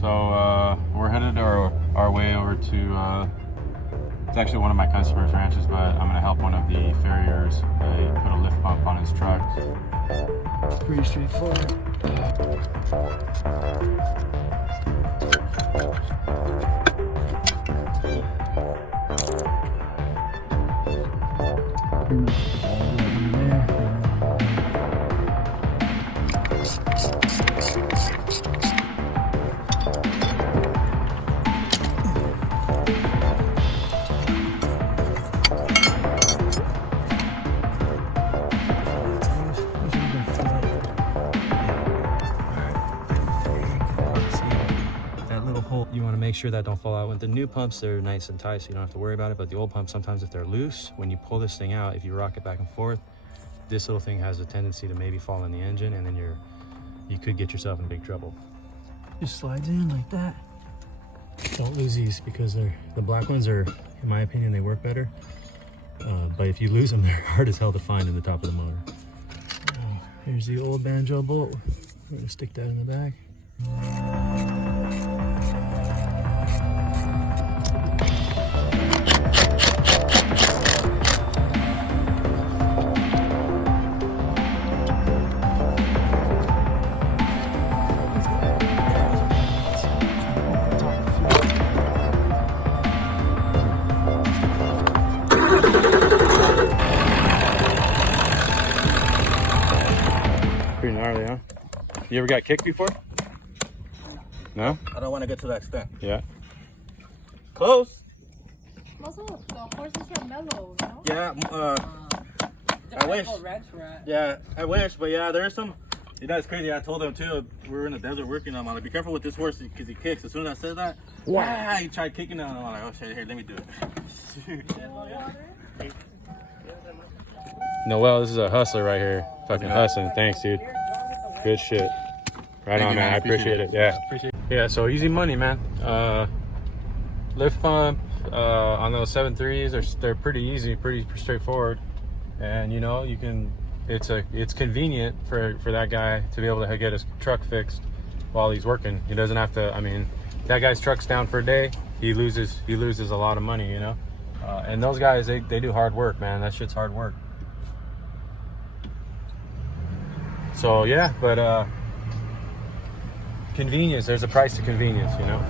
So we're headed our way over to, it's actually one of my customers' ranches, but I'm gonna help one of the farriers. They put a lift pump on his truck. It's pretty straightforward. Pretty much all the way in there. You want to make sure that don't fall out. With the new pumps, they're nice and tight, so you don't have to worry about it. But the old pumps, sometimes if they're loose, when you pull this thing out, if you rock it back and forth, this little thing has a tendency to maybe fall in the engine, and then you could get yourself in big trouble. Just slides in like that. Don't lose these because the black ones are, in my opinion, they work better. But if you lose them, they're hard as hell to find in the top of the motor. Here's the old banjo bolt. We're gonna stick that in the back. Pretty gnarly, huh? You ever got kicked before? No? I don't want to get to that extent. Yeah. Close. Also, the horses are mellow, no? Yeah, I wish. Yeah, I wish, but yeah, there's some. You know, it's crazy. I told them too. We were in the desert working on. I'm like, be careful with this horse because he kicks. As soon as I said that, wow, he tried kicking him. I'm like, oh shit, here, let me do it. Noel, this is a hustler right here. Fucking hustling. Thanks, dude. Good shit. Right on, man. I appreciate it. Yeah. Yeah, so easy money, man. Lift pump on those 7.3s, they're pretty easy, pretty straightforward. And you know, you can, it's convenient for that guy to be able to get his truck fixed while he's working. He doesn't have to, I mean, that guy's truck's down for a day, he loses a lot of money, you know? And those guys, they do hard work, man. That shit's hard work. So yeah, but convenience, there's a price to convenience, you know?